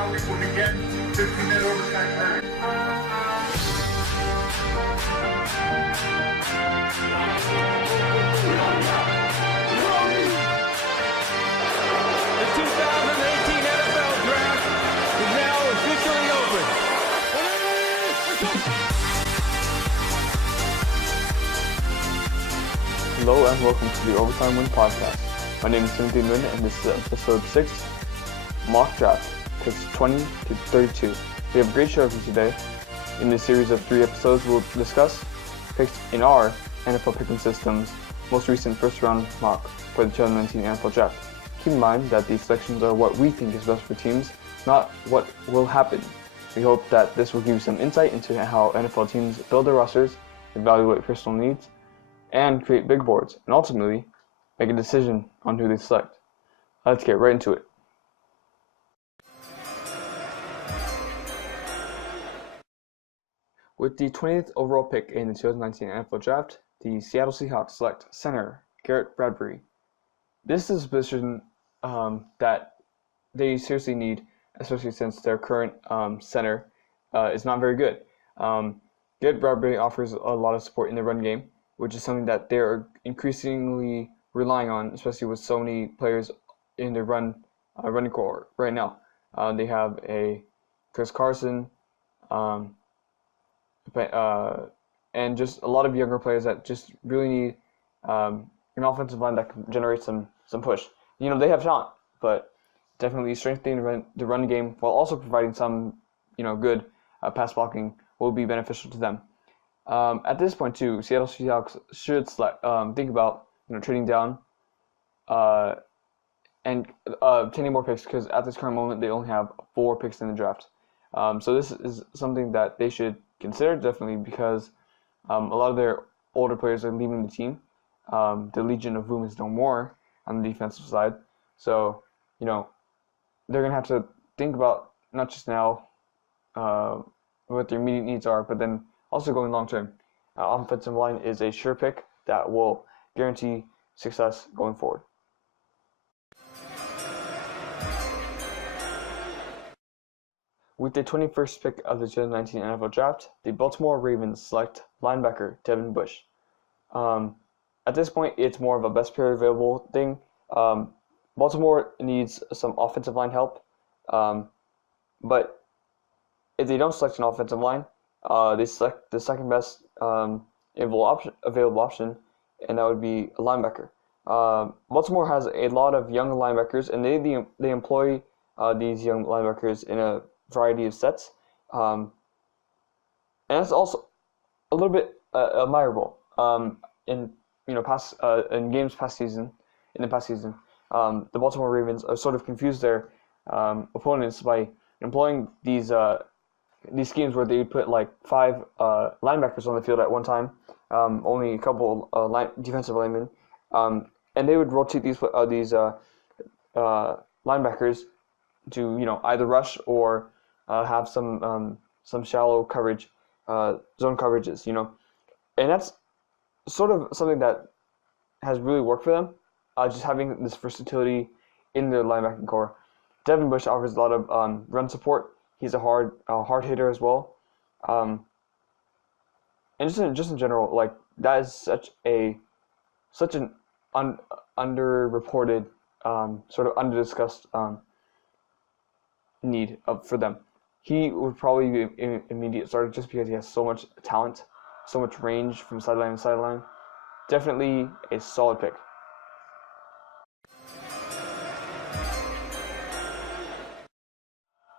now we will begin 15-minute overtime period. The 2018 NFL Draft is now officially open. Hello and welcome to the Overtime Win podcast. My name is Timothy Nguyen and this is episode 6, Mock Draft, picks 20 to 32. We have a great show for you today. In this series of 3 episodes, we'll discuss picks in our NFL picking system's most recent first-round mock for the 2019 NFL Draft. Keep in mind that these selections are what we think is best for teams, not what will happen. We hope that this will give you some insight into how NFL teams build their rosters, evaluate personal needs, and create big boards, and ultimately make a decision on who they select. Let's get right into it. With the 20th overall pick in the 2019 NFL Draft, the Seattle Seahawks select center Garrett Bradbury. This is a position that they seriously need, especially since their current center is not very good. Garrett Bradbury offers a lot of support in the run game, which is something that they're increasingly relying on, especially with so many players in the running core right now. They have a Chris Carson, and just a lot of younger players that just really need an offensive line that can generate some push. You know, they have talent, but definitely strengthening the run game while also providing some, good pass blocking will be beneficial to them. At this point, too, Seattle Seahawks should think about trading down and obtaining more picks, because at this current moment they only have 4 picks in the draft. So this is something that they should consider definitely, because a lot of their older players are leaving the team. The Legion of Boom is no more on the defensive side, so they're gonna have to think about not just now what their immediate needs are, but then also going long term. Offensive line is a sure pick that will guarantee success going forward. With the 21st pick of the 2019 NFL Draft, the Baltimore Ravens select linebacker Devin Bush. At this point, it's more of a best player available thing. Baltimore needs some offensive line help, but if they don't select an offensive line, they select the second best available option, and that would be a linebacker. Baltimore has a lot of young linebackers, and they employ these young linebackers in a variety of sets, and that's also a little bit admirable. In the past season, the Baltimore Ravens sort of confused their opponents by employing these schemes where they put like 5 linebackers on the field at one time, only a couple defensive linemen, and they would rotate these linebackers to either rush or have some shallow coverage, zone coverages, and that's sort of something that has really worked for them. Just having this versatility in their linebacking core. Devin Bush offers a lot of run support. He's a hard hitter as well, and just in general, like that is such an underreported, sort of underdiscussed need for them. He would probably be an immediate starter just because he has so much talent, so much range from sideline to sideline. Definitely a solid pick.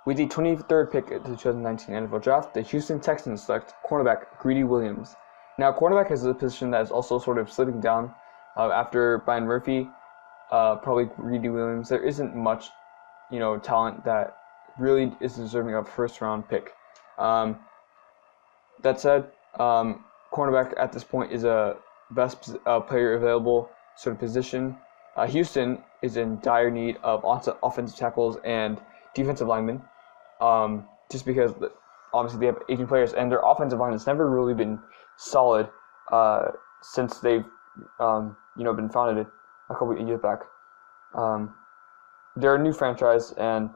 With the 23rd pick of the 2019 NFL Draft, the Houston Texans select cornerback Greedy Williams. Now, cornerback is a position that is also sort of slipping down after Brian Murphy, probably Greedy Williams. There isn't much, talent that really is deserving of a first-round pick. That said, cornerback at this point is a best player available sort of position. Houston is in dire need of offensive tackles and defensive linemen, just because obviously they have 18 players, and their offensive line has never really been solid since they've been founded a couple of years back. They're a new franchise, and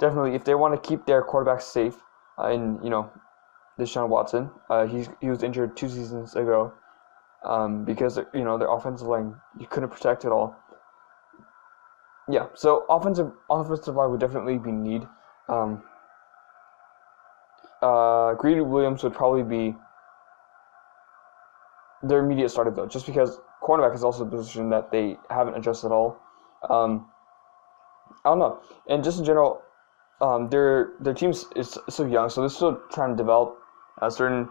definitely, if they want to keep their quarterback safe, and Deshaun Watson, he was injured 2 seasons ago, because their offensive line you couldn't protect at all. Yeah, so offensive line would definitely be need. Greedy Williams would probably be their immediate starter though, just because cornerback is also a position that they haven't addressed at all. I don't know, and just in general, their team is so young, so they're still trying to develop certain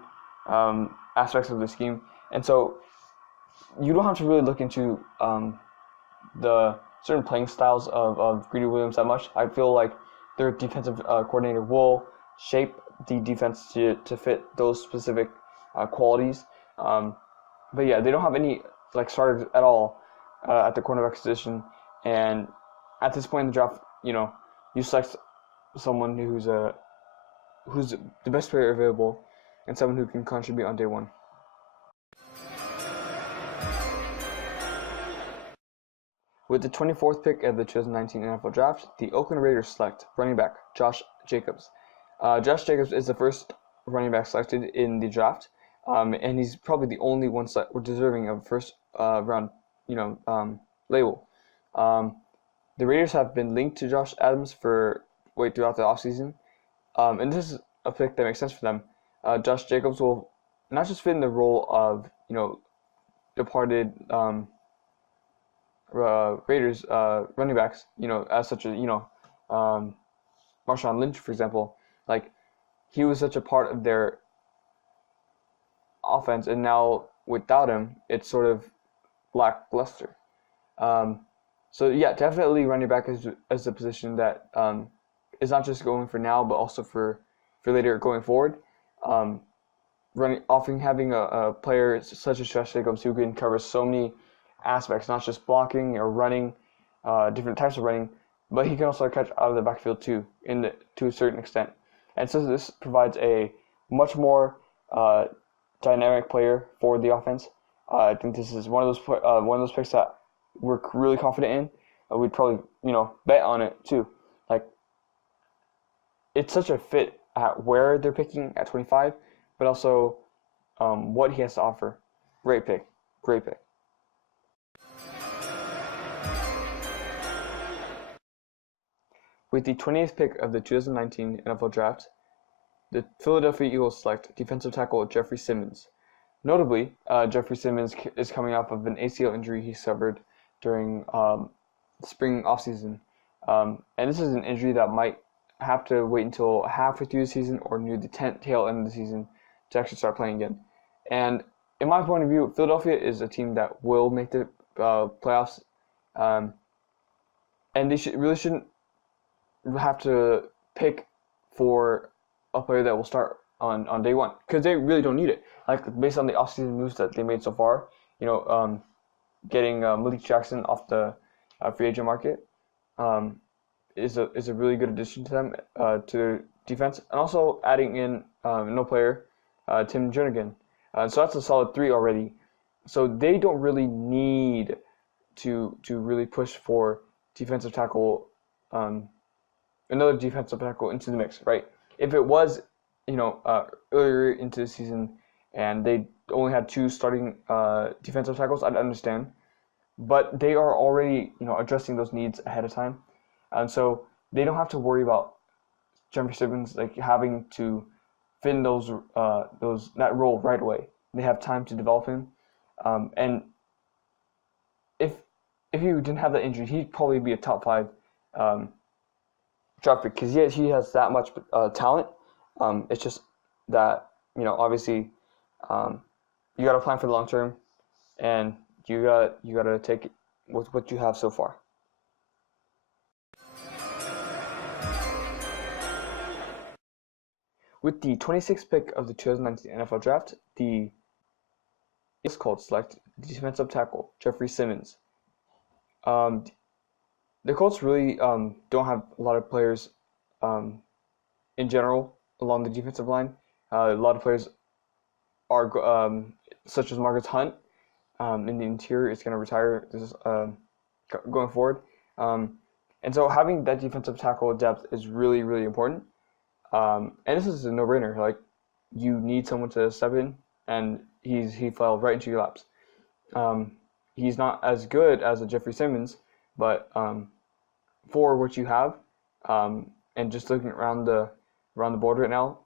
aspects of the scheme, and so you don't have to really look into the certain playing styles of Greedy Williams that much. I feel like their defensive coordinator will shape the defense to fit those specific qualities. But yeah, they don't have any starters at all at the cornerback position, and at this point in the draft, you select someone who's the best player available and someone who can contribute on day one. With the 24th pick of the 2019 NFL Draft, the Oakland Raiders select running back Josh Jacobs. Josh Jacobs is the first running back selected in the draft, and he's probably the only one deserving of first round, label. The Raiders have been linked to Josh Adams throughout the offseason, and this is a pick that makes sense for them. Josh Jacobs will not just fit in the role of departed Raiders running backs, as such as Marshawn Lynch, for example. He was such a part of their offense, and now without him, it's sort of lackluster. So yeah, definitely running back is a position that is not just going for now, but also for later going forward. Often having a player such as Josh Jacobs who can cover so many aspects, not just blocking or running, different types of running, but he can also catch out of the backfield too, to a certain extent. And so this provides a much more dynamic player for the offense. I think this is one of those picks that we're really confident in. We'd probably bet on it too. It's such a fit at where they're picking at 25, but also what he has to offer. Great pick. With the 20th pick of the 2019 NFL Draft, the Philadelphia Eagles select defensive tackle Jeffrey Simmons. Notably, Jeffrey Simmons is coming off of an ACL injury he suffered during spring offseason. And this is an injury that might have to wait until halfway through the season or near the tail end of the season to actually start playing again. And in my point of view, Philadelphia is a team that will make the playoffs, and they shouldn't have to pick for a player that will start on day one, because they really don't need it. Based on the offseason moves that they made so far, getting Malik Jackson off the free agent market is a really good addition to them, to their defense, and also adding in no player Tim Jernigan. So that's a solid 3 already. So they don't really need to really push for defensive tackle, another defensive tackle into the mix, right? If it was, earlier into the season and they only had 2 starting defensive tackles, I'd understand. But they are already, addressing those needs ahead of time, and so they don't have to worry about Jeffrey Simmons having to fit in that role right away. They have time to develop him, and if he didn't have that injury, he'd probably be a top 5 draft pick, because he has that much talent. It's just that obviously you got to plan for the long term, and you got to take it with what you have so far. With the 26th pick of the 2019 NFL Draft, the Colts select defensive tackle Jeffrey Simmons. The Colts really don't have a lot of players in general along the defensive line. A lot of players are such as Marcus Hunt in the interior is going to retire going forward. And so having that defensive tackle depth is really, really important. And this is a no-brainer. Like, you need someone to step in, and he fell right into your laps. He's not as good as a Jeffrey Simmons, but for what you have, and just looking around the board right now,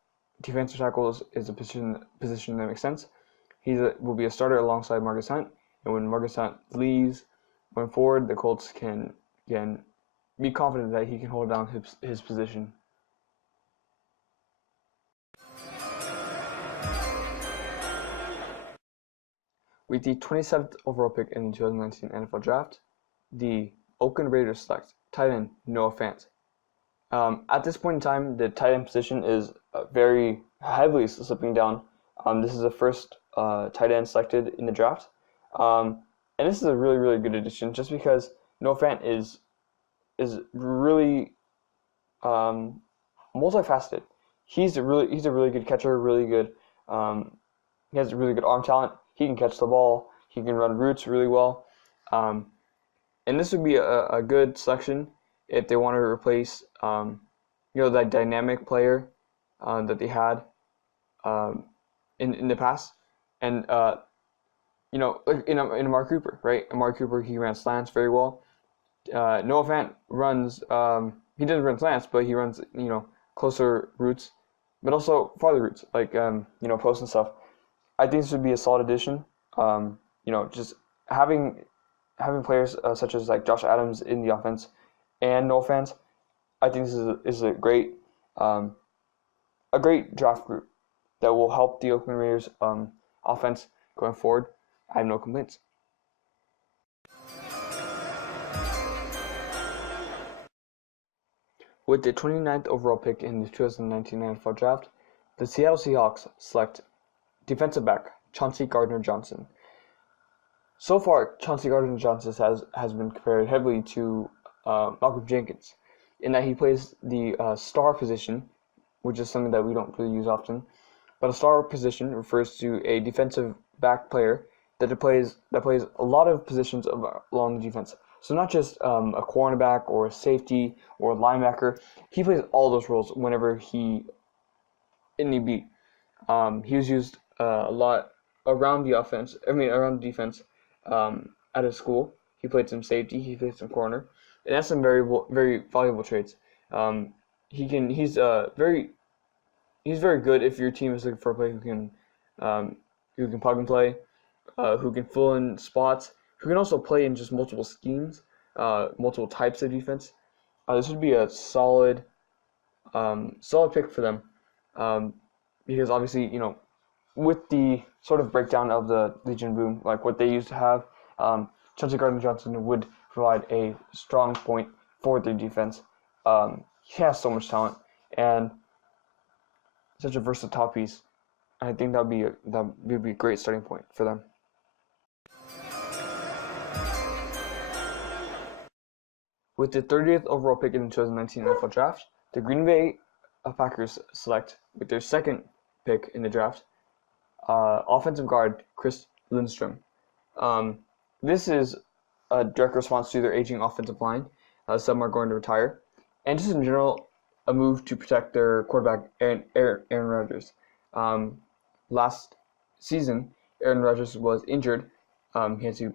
defensive tackle is a position that makes sense. Will be a starter alongside Marcus Hunt, and when Marcus Hunt leaves, going forward, the Colts can be confident that he can hold down his position. With the 27th overall pick in the 2019 NFL Draft, the Oakland Raiders select tight end Noah Fant. At this point in time, the tight end position is very heavily slipping down. This is the first tight end selected in the draft. And this is a really, really good addition just because Noah Fant is really multifaceted. He's a really good catcher, really good. He has really good arm talent. He can catch the ball. He can run routes really well. And this would be a good selection if they want to replace, that dynamic player that they had in the past. And like in Amari Cooper, right? Amari Cooper, he ran slants very well. Noah Fant runs. He doesn't run slants, but he runs closer routes, but also farther routes, like posts and stuff. I think this would be a solid addition. Just having players such as like Josh Adams in the offense and Noah Fant, I think this is a great draft group that will help the Oakland Raiders offense going forward. I have no complaints. With the 29th overall pick in the 2019 NFL Draft, the Seattle Seahawks select defensive back Chauncey Gardner-Johnson. So far, Chauncey Gardner-Johnson has been compared heavily to Malcolm Jenkins, in that he plays the star position, which is something that we don't really use often. But a star position refers to a defensive back player that plays a lot of positions along the defense. So not just a cornerback or a safety or a linebacker. He plays all those roles whenever he need be. He was used a lot around the defense at his school. He played some safety. He played some corner, and that's some very valuable traits. He's very good if your team is looking for a player who can plug and play, who can fill in spots, who can also play in just multiple schemes, multiple types of defense. This would be a solid pick for them, because obviously, with the sort of breakdown of the Legion Boom, like what they used to have, Chauncey Gardner-Johnson would provide a strong point for their defense. He has so much talent and such a versatile piece. I think that would be a great starting point for them. With the 30th overall pick in the 2019 NFL Draft, the Green Bay Packers select, with their second pick in the draft, offensive guard Chris Lindstrom. This is a direct response to their aging offensive line. Some are going to retire, and just in general, a move to protect their quarterback Aaron Rodgers. Last season, Aaron Rodgers was injured. He had to,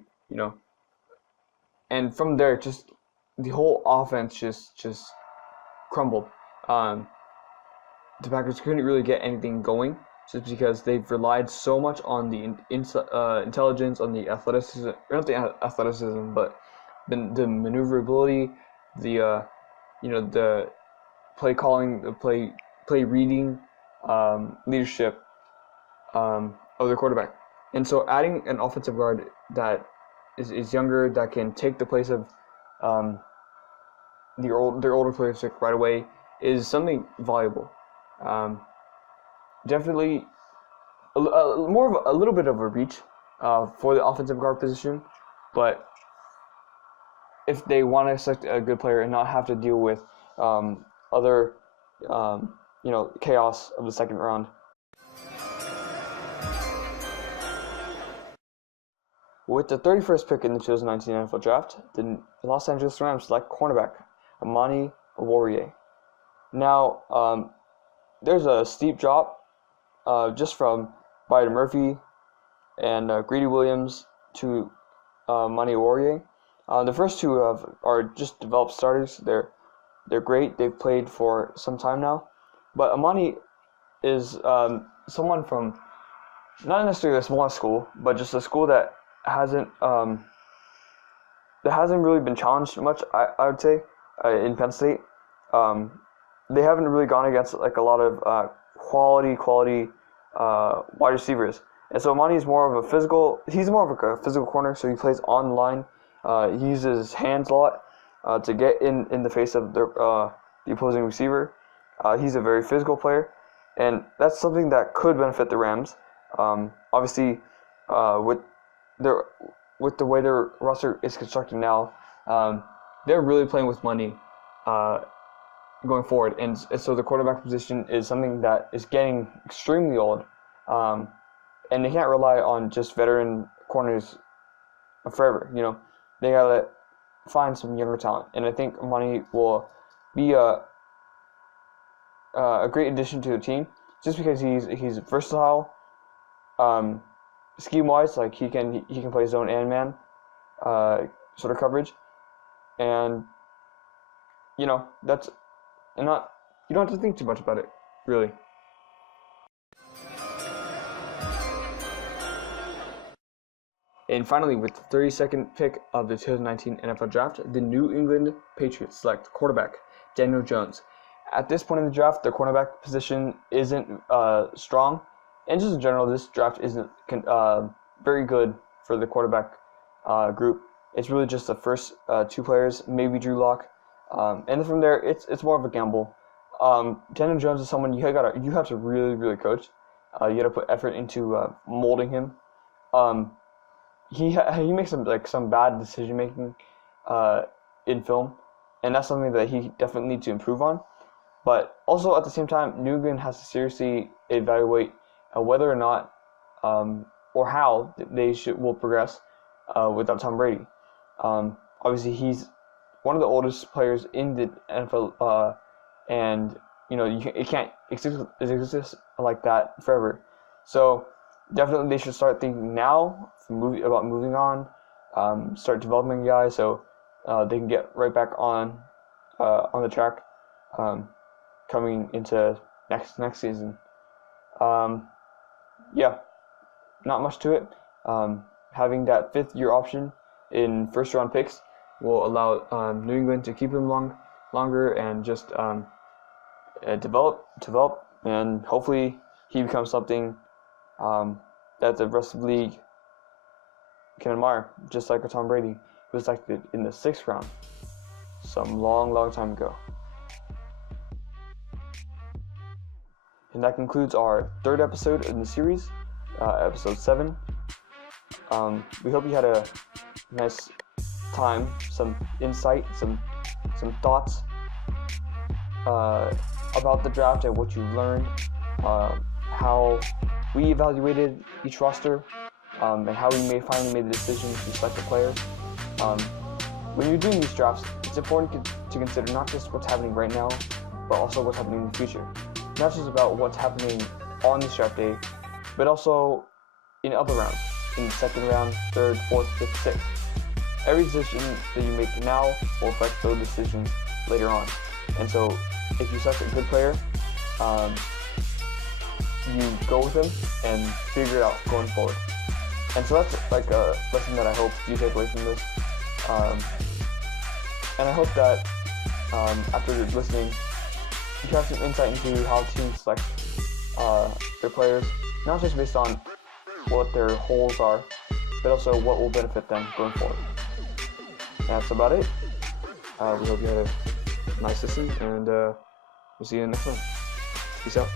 and from there, just the whole offense just crumbled. The Packers couldn't really get anything going, just because they've relied so much on the intelligence, on the athleticism, or not the athleticism, but the maneuverability, the play calling, the play reading, leadership of their quarterback. And so adding an offensive guard that is younger, that can take the place of their older players right away, is something valuable. Definitely a little bit of a reach for the offensive guard position, but if they want to select a good player and not have to deal with other chaos of the second round. With the 31st pick in the 2019 NFL Draft, the Los Angeles Rams select cornerback Amani Warrior. Now, there's a steep drop just from Byron Murphy and Greedy Williams to Amani Warrior. The first two are just developed starters. They're great. They've played for some time now. But Amani is someone from not necessarily a small school, but just a school that hasn't really been challenged much. I would say in Penn State, they haven't really gone against like a lot of quality wide receivers. And so Amani is more of a physical. He's more of a physical corner, so he plays on the line. He uses his hands a lot to get in the face of the opposing receiver. He's a very physical player, and that's something that could benefit the Rams. Obviously, with the way their roster is constructed now, they're really playing with money going forward, and so the quarterback position is something that is getting extremely old, and they can't rely on just veteran corners forever. You know, they gotta find some younger talent, and I think Amani will be a great addition to the team just because he's versatile. Scheme wise, like he can play zone and man sort of coverage, and you know that's not, you don't have to think too much about it really. And finally, with the 32nd pick of the 2019 NFL Draft, the New England Patriots select quarterback Daniel Jones. At this point in the draft, the cornerback position isn't strong, and just in general, this draft isn't very good for the quarterback group. It's really just the first two players, maybe Drew Lock, and then from there, it's more of a gamble. Daniel Jones is someone you have to really coach. You got to put effort into molding him. He makes some bad decision making in film, and that's something that he definitely needs to improve on. But also at the same time, New England has to seriously evaluate whether or not or how they will progress without Tom Brady. Obviously, he's one of the oldest players in the NFL, and you know it can't exist like that forever. So definitely, they should start thinking now about moving on, start developing guys so they can get right back on the track coming into next season. Yeah, not much to it. Having that 5th year option in first round picks will allow New England to keep him longer and just develop, and hopefully he becomes something that the rest of the league can admire, just like a Tom Brady who was selected in the 6th round some long time ago. And that concludes our 3rd episode in the series, episode 7. We hope you had a nice time, some insight, some thoughts about the draft and what you learned, how we evaluated each roster, and how we finally made the decision to select a player. When you're doing these drafts, it's important to consider not just what's happening right now, but also what's happening in the future. Not just about what's happening on this draft day, but also in other rounds, in the 2nd round, 3rd, 4th, 5th, 6th. Every decision that you make now will affect those decisions later on. And so, if you select a good player, you go with him and figure it out going forward. And so that's like a lesson that I hope you take away from this. And I hope that after listening, you have some insight into how teams select their players, not just based on what their holes are, but also what will benefit them going forward. And that's about it. We hope you had a nice listen, and we'll see you in the next one. Peace out.